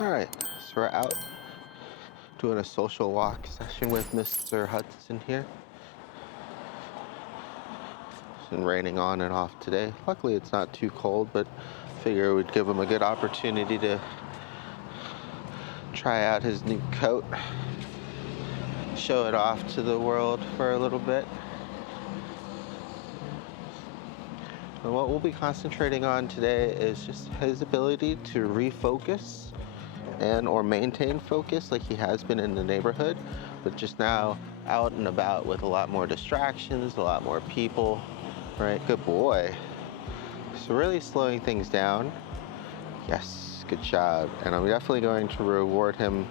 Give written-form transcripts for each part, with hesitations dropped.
All right, so we're out doing a social walk session with Mr. Hudson here. It's been raining on and off today. Luckily, it's not too cold, but figure we'd give him a good opportunity to try out his new coat, show it off to the world for a little bit. And what we'll be concentrating on today is just his ability to refocus and or maintain focus like he has been in the neighborhood, but just now out and about with a lot more distractions, a lot more people, right? Good boy. So really slowing things down. Yes, good job. And I'm definitely going to reward him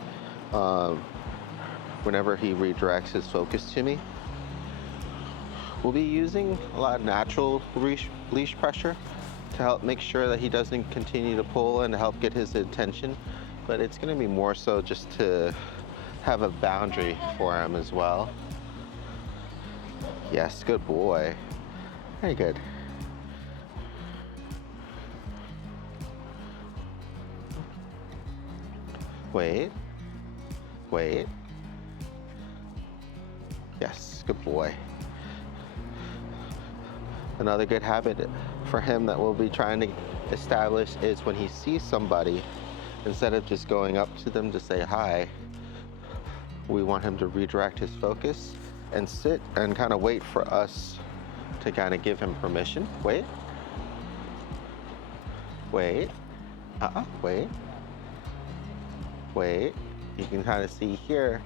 whenever he redirects his focus to me. We'll be using a lot of natural leash pressure to help make sure that he doesn't continue to pull and to help get his attention, but it's going to be more so just to have a boundary for him as well. Yes, good boy. Very good. Wait. Wait. Yes, good boy. Another good habit for him that we'll be trying to establish is when he sees somebody, instead of just going up to them to say hi, we want him to redirect his focus and sit and kind of wait for us to kind of give him permission. Wait. Wait. Wait. Wait. You can kind of see here,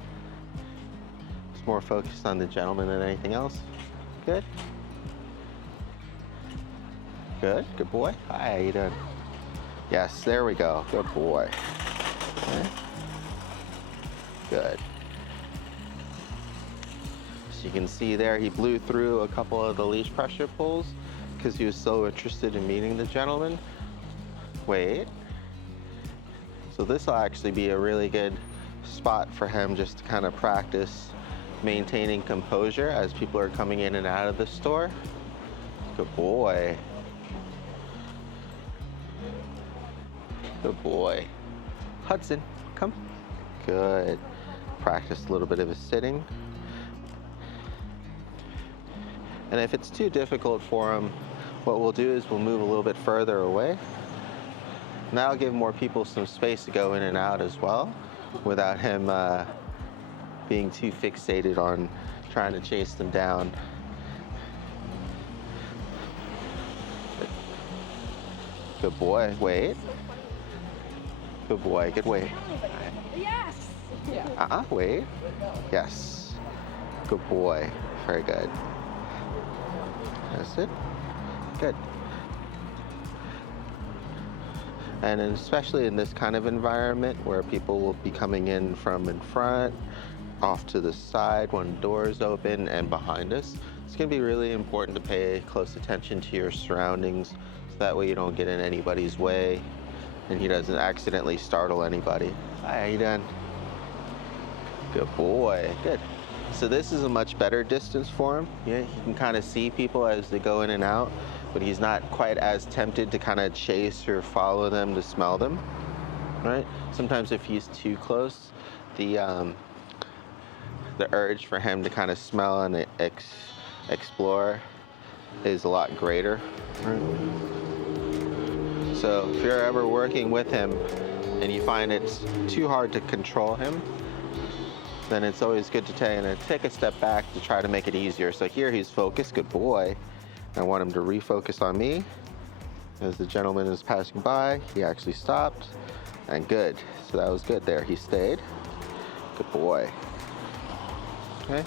it's more focused on the gentleman than anything else. Good. Good, good boy. Hi, how you doing? Yes, there we go. Good boy. Okay. Good. So you can see there, he blew through a couple of the leash pressure pulls because he was so interested in meeting the gentleman. Wait. So this will actually be a really good spot for him just to kind of practice maintaining composure as people are coming in and out of the store. Good boy. Good boy. Hudson, come. Good. Practice a little bit of his sitting. And if it's too difficult for him, what we'll do is we'll move a little bit further away. And that'll give more people some space to go in and out as well, without him being too fixated on trying to chase them down. Good boy. Wait. Good boy. Good wait. Yes. Wait. Yes. Good boy. Very good. That's it. Good. And especially in this kind of environment where people will be coming in from in front, off to the side when doors open, and behind us, it's going to be really important to pay close attention to your surroundings, so that way you don't get in anybody's way and he doesn't accidentally startle anybody. Hi, how you doing? Good boy. Good. So this is a much better distance for him. Yeah, he can kind of see people as they go in and out, but he's not quite as tempted to kind of chase or follow them to smell them, right? Sometimes if he's too close, the urge for him to kind of smell and explore is a lot greater, right? So if you're ever working with him and you find it's too hard to control him, then it's always good to take a step back to try to make it easier. So here he's focused, good boy. I want him to refocus on me. As the gentleman is passing by, he actually stopped, and good. So that was good there, he stayed. Good boy. Okay.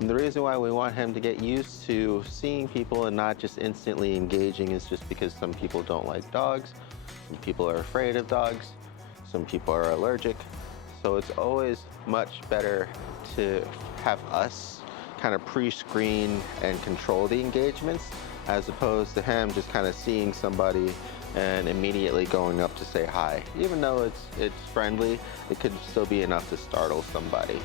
And the reason why we want him to get used to seeing people and not just instantly engaging is just because some people don't like dogs, some people are afraid of dogs, some people are allergic. So it's always much better to have us kind of pre-screen and control the engagements, as opposed to him just kind of seeing somebody and immediately going up to say hi. Even though it's friendly, it could still be enough to startle somebody.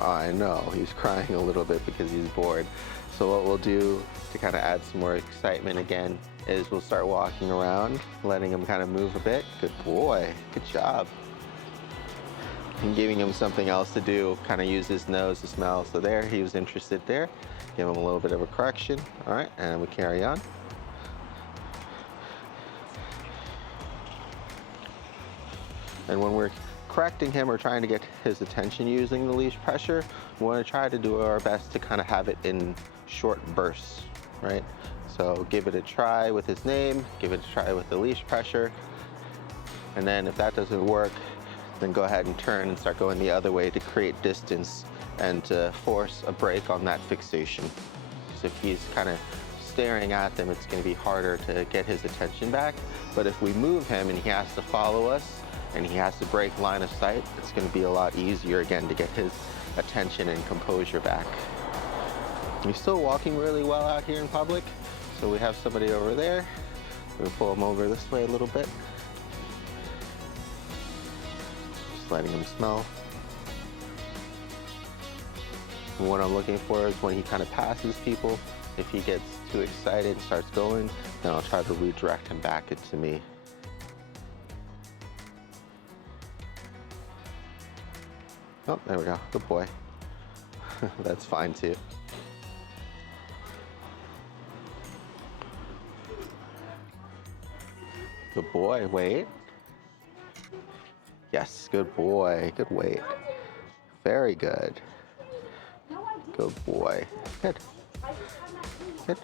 I know, he's crying a little bit because he's bored. So what we'll do to kind of add some more excitement again is we'll start walking around, letting him kind of move a bit. Good boy, good job. And giving him something else to do, kind of use his nose to smell. So there, he was interested there. Give him a little bit of a correction. All right, and we carry on. And when we're correcting him or trying to get his attention using the leash pressure, we want to try to do our best to kind of have it in short bursts, right? So give it a try with his name, give it a try with the leash pressure, and then if that doesn't work, then go ahead and turn and start going the other way to create distance and to force a break on that fixation. Because if he's kind of staring at them, it's going to be harder to get his attention back. But if we move him and he has to follow us, and he has to break line of sight, it's going to be a lot easier again to get his attention and composure back. He's still walking really well out here in public, so we have somebody over there. We'll pull him over this way a little bit. Just letting him smell. And what I'm looking for is when he kind of passes people, if he gets too excited and starts going, then I'll try to redirect him back into me. Oh, there we go. Good boy. That's fine too. Good boy. Wait. Yes, good boy. Good wait. Very good. Good boy. Good. Good.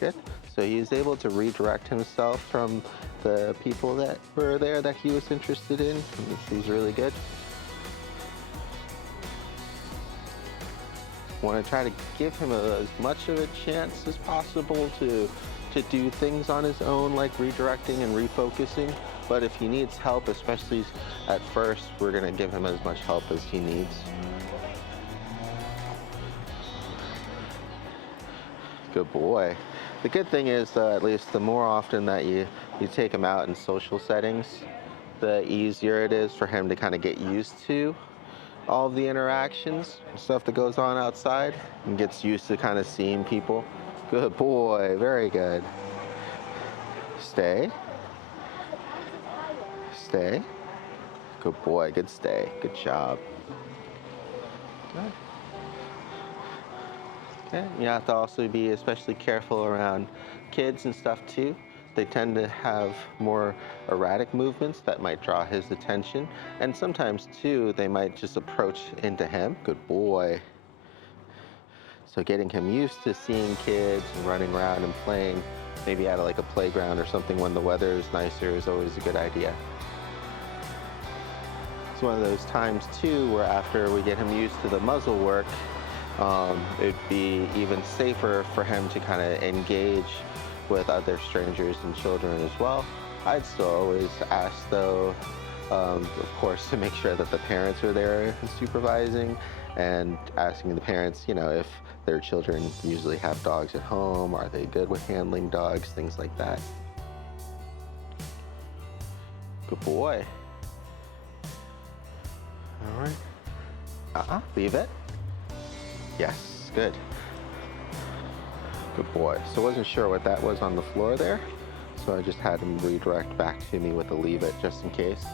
Good. So he's able to redirect himself from the people that were there that he was interested in, which was really good. Want to try to give him as much of a chance as possible to do things on his own, like redirecting and refocusing. But if he needs help, especially at first, we're going to give him as much help as he needs. Good boy. The good thing is, at least the more often that you take him out in social settings, the easier it is for him to kind of get used to all of the interactions, stuff that goes on outside, and gets used to kind of seeing people. Good boy, very good. Stay. Stay. Good boy, good stay, good job. Good. Okay, you have to also be especially careful around kids and stuff too. They tend to have more erratic movements that might draw his attention. And sometimes too, they might just approach into him. Good boy. So getting him used to seeing kids and running around and playing, maybe at like a playground or something when the weather is nicer, is always a good idea. It's one of those times too where after we get him used to the muzzle work, it'd be even safer for him to kind of engage with other strangers and children as well. I'd still always ask though, of course, to make sure that the parents are there and supervising, and asking the parents, you know, if their children usually have dogs at home, are they good with handling dogs, things like that. Good boy. All right. Leave it. Yes, good. Good boy. So I wasn't sure what that was on the floor there, so I just had him redirect back to me with a leave it just in case.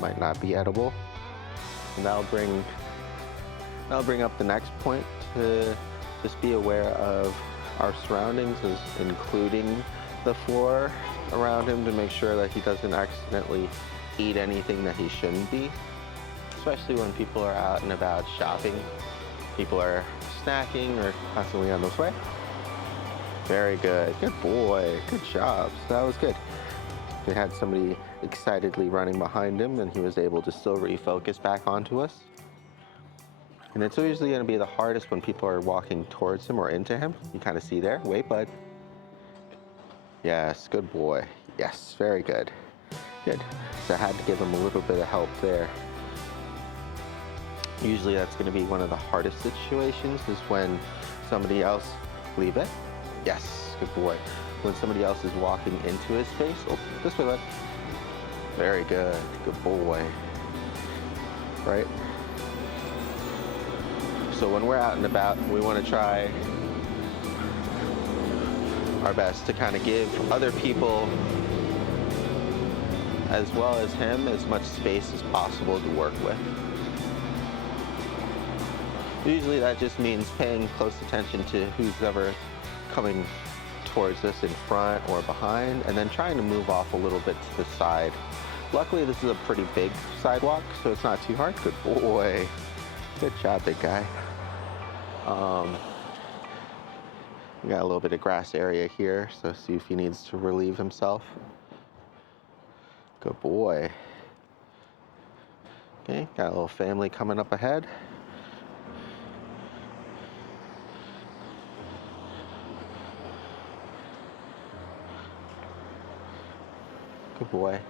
Might not be edible. And that'll bring up the next point, to just be aware of our surroundings, including the floor around him, to make sure that he doesn't accidentally eat anything that he shouldn't be, especially when people are out and about shopping. People are snacking or constantly on the way. Very good. Good boy. Good job. So that was good. We had somebody excitedly running behind him, and he was able to still refocus back onto us. And it's usually going to be the hardest when people are walking towards him or into him. You kind of see there. Wait, bud. Yes. Good boy. Yes. Very good. Good. So I had to give him a little bit of help there. Usually that's going to be one of the hardest situations, is when somebody else, leave it. Yes, good boy. When somebody else is walking into his space. Oh, this way, bud. Very good. Good boy. Right? So when we're out and about, we want to try our best to kind of give other people, as well as him, as much space as possible to work with. Usually that just means paying close attention to who's ever coming towards us in front or behind, and then trying to move off a little bit to the side. Luckily, this is a pretty big sidewalk, so it's not too hard. Good boy. Good job, big guy. We got a little bit of grass area here, so see if he needs to relieve himself. Good boy. Okay, got a little family coming up ahead. Good boy.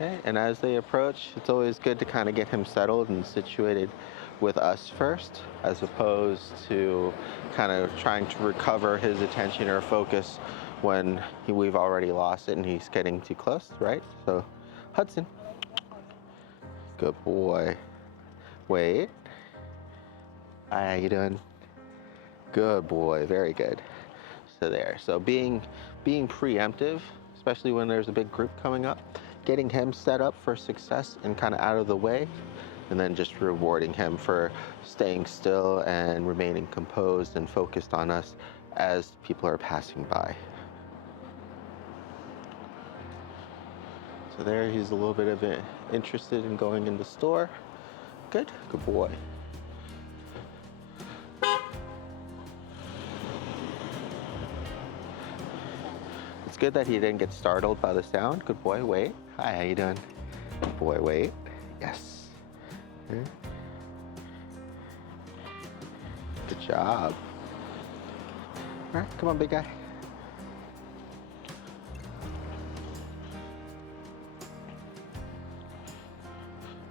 Okay, and as they approach, it's always good to kind of get him settled and situated with us first, as opposed to kind of trying to recover his attention or focus when we've already lost it and he's getting too close, right? So, Hudson. Good boy. Wait. Hi, how you doing? Good boy, very good. So there, so being preemptive, especially when there's a big group coming up, getting him set up for success and kind of out of the way, and then just rewarding him for staying still and remaining composed and focused on us as people are passing by. So there, he's a little bit of interested in going in the store. Good boy. It's good that he didn't get startled by the sound. Good boy, wait. Hi, how you doing? Good boy, wait. Yes. Good job. All right, come on, big guy.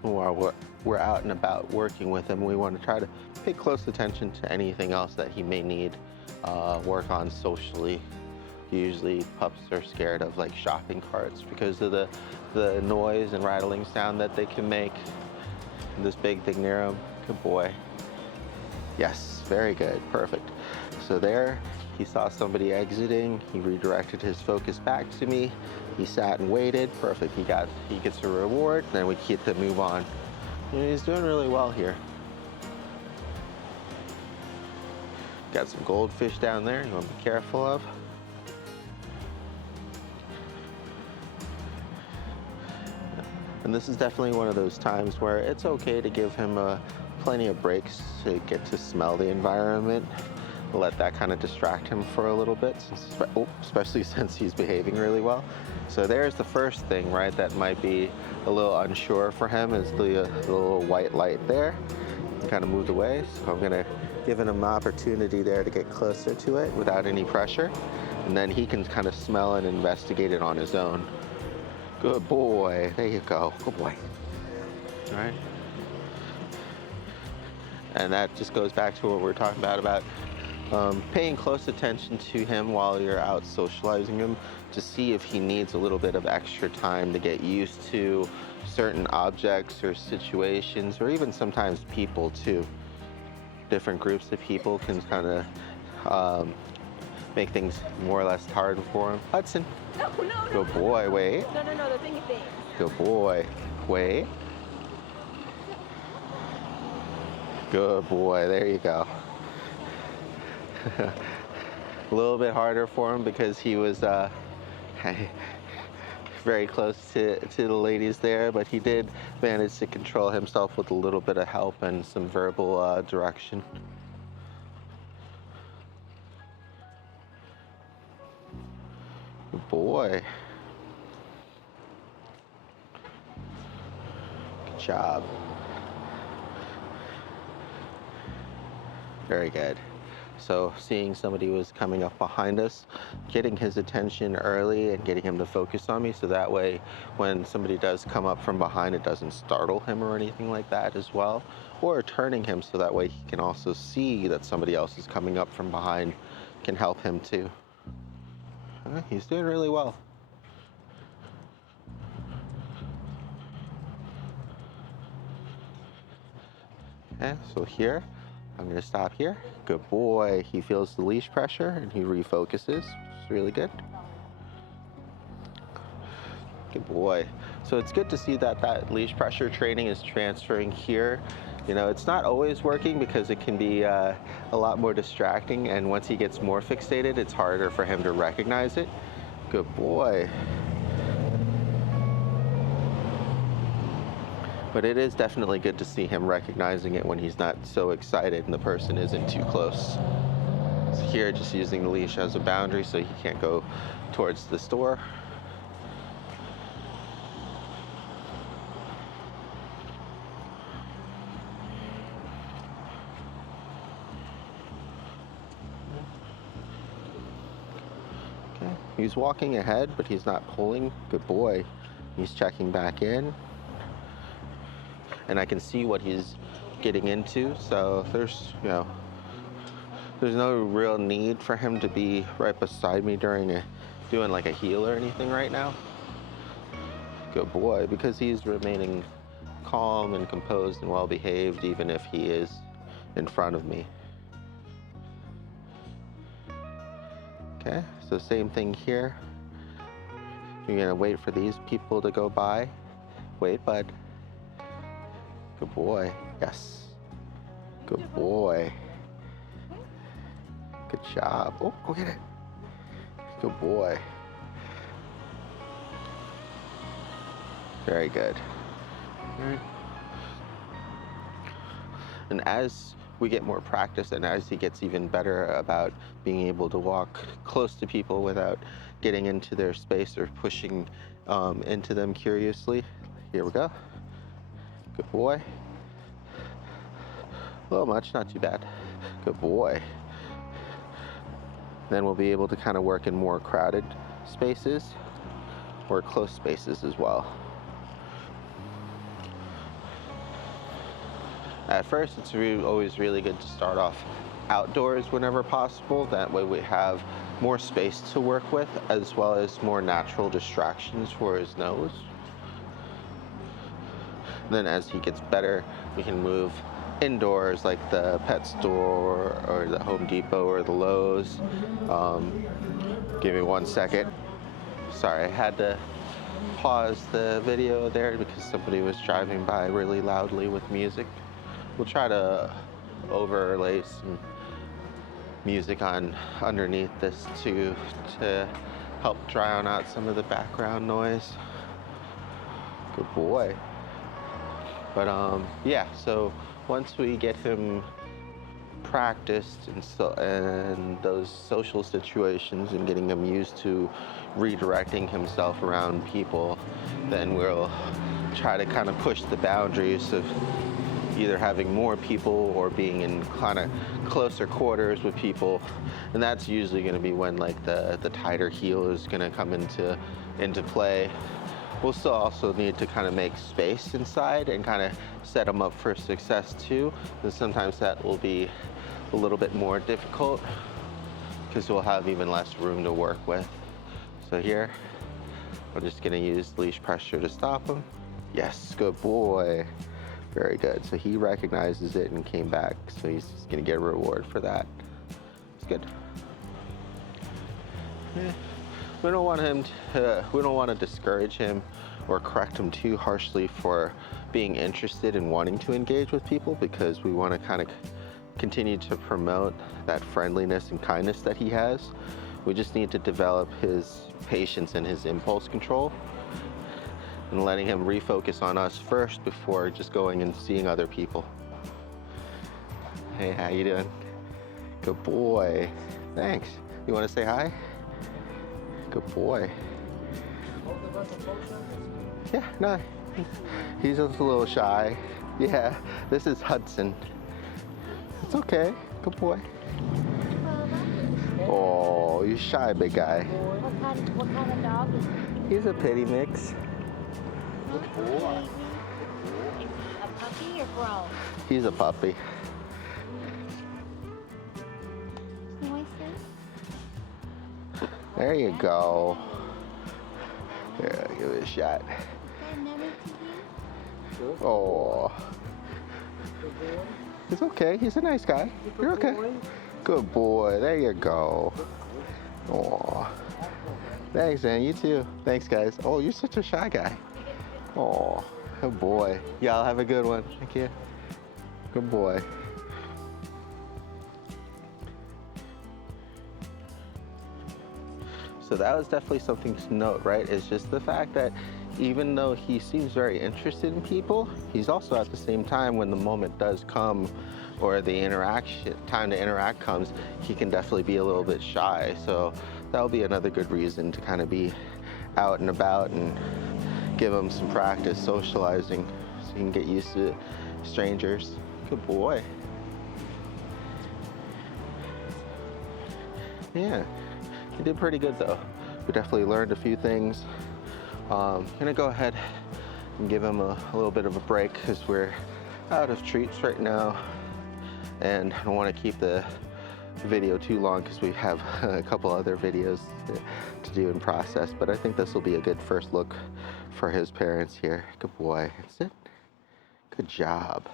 While we're out and about working with him, we want to try to pay close attention to anything else that he may need work on socially. Usually pups are scared of like shopping carts because of the noise and rattling sound that they can make. This big thing near him. Good boy. Yes, very good, perfect. So there, he saw somebody exiting. He redirected his focus back to me. He sat and waited. Perfect. He gets a reward. Then we get to move on. And he's doing really well here. Got some goldfish down there you want to be careful of. And this is definitely one of those times where it's okay to give him plenty of breaks to get to smell the environment. Let that kind of distract him for a little bit, especially since he's behaving really well. So there's the first thing, right, that might be a little unsure for him is the little white light there. He kind of moved away, so I'm gonna give him an opportunity there to get closer to it without any pressure. And then he can kind of smell and investigate it on his own. Good boy, there you go, good boy. All right. And that just goes back to what we're talking about paying close attention to him while you're out socializing him to see if he needs a little bit of extra time to get used to certain objects or situations, or even sometimes people too. Different groups of people can kind of make things more or less hard for him. Hudson. No. Good boy, wait. No, the thingy thing. Good boy, wait. Good boy, there you go. A little bit harder for him because he was very close to the ladies there, but he did manage to control himself with a little bit of help and some verbal direction. Good boy. Good job. Very good. So seeing somebody was coming up behind us, getting his attention early and getting him to focus on me, so that way when somebody does come up from behind, it doesn't startle him or anything like that as well. Or turning him so that way he can also see that somebody else is coming up from behind, can help him too. He's doing really well. Okay, so here, I'm gonna stop here. Good boy. He feels the leash pressure and he refocuses, which is really good. Good boy. So it's good to see that that leash pressure training is transferring here. You know, it's not always working because it can be a lot more distracting, and once he gets more fixated, it's harder for him to recognize it. Good boy. But it is definitely good to see him recognizing it when he's not so excited and the person isn't too close. So here, just using the leash as a boundary so he can't go towards the store. Okay, he's walking ahead, but he's not pulling. Good boy. He's checking back in. And I can see what he's getting into, so there's no real need for him to be right beside me during doing like a heel or anything right now. Good boy, because he's remaining calm and composed and well behaved even if he is in front of me. Okay, so same thing here. You're gonna wait for these people to go by. Wait, bud. Good boy. Yes. Good boy. Good job. Oh, go get it. Good boy. Very good. All right. And as we get more practice and as he gets even better about being able to walk close to people without getting into their space or pushing into them curiously. Here we go. Good boy. A little much, not too bad. Good boy. Then we'll be able to kind of work in more crowded spaces or close spaces as well. At first, it's always really good to start off outdoors whenever possible. That way we have more space to work with, as well as more natural distractions for his nose. Then as he gets better, we can move indoors, like the pet store or the Home Depot or the Lowe's. Give me 1 second. Sorry, I had to pause the video there because somebody was driving by really loudly with music. We'll try to overlay some music underneath this to help drown out some of the background noise. Good boy. But yeah, so once we get him practiced in those social situations and getting him used to redirecting himself around people, then we'll try to kind of push the boundaries of either having more people or being in kind of closer quarters with people. And that's usually going to be when like the tighter heel is going to come into play. We'll still also need to kind of make space inside and kind of set them up for success too. And sometimes that will be a little bit more difficult because we'll have even less room to work with. So here, we're just gonna use leash pressure to stop him. Yes, good boy. Very good. So he recognizes it and came back. So he's gonna get a reward for that. It's good. Yeah. We don't want to discourage him or correct him too harshly for being interested and wanting to engage with people, because we want to kind of continue to promote that friendliness and kindness that he has. We just need to develop his patience and his impulse control and letting him refocus on us first before just going and seeing other people. Hey, how you doing? Good boy. Thanks. You want to say hi? Good boy. Yeah, no, he's just a little shy. Yeah, this is Hudson. It's okay. Good boy. Oh, you're shy, big guy. What kind of dog is he? He's a pity mix. Good boy. Is he a puppy or grown? He's a puppy. There you go. Here, give it a shot. Oh. It's okay. He's a nice guy. You're okay. Good boy. There you go. Aw. Thanks, man. You too. Thanks, guys. Oh, you're such a shy guy. Oh, good boy. Y'all have a good one. Thank you. Good boy. So that was definitely something to note, right? It's just the fact that even though he seems very interested in people, he's also at the same time, when the moment does come or the time to interact comes, he can definitely be a little bit shy. So that'll be another good reason to kind of be out and about and give him some practice socializing so he can get used to strangers. Good boy. Yeah. You did pretty good though. We definitely learned a few things. Gonna go ahead and give him a little bit of a break because we're out of treats right now. And I don't want to keep the video too long because we have a couple other videos to do and process. But I think this will be a good first look for his parents here. Good boy. That's it. Good job.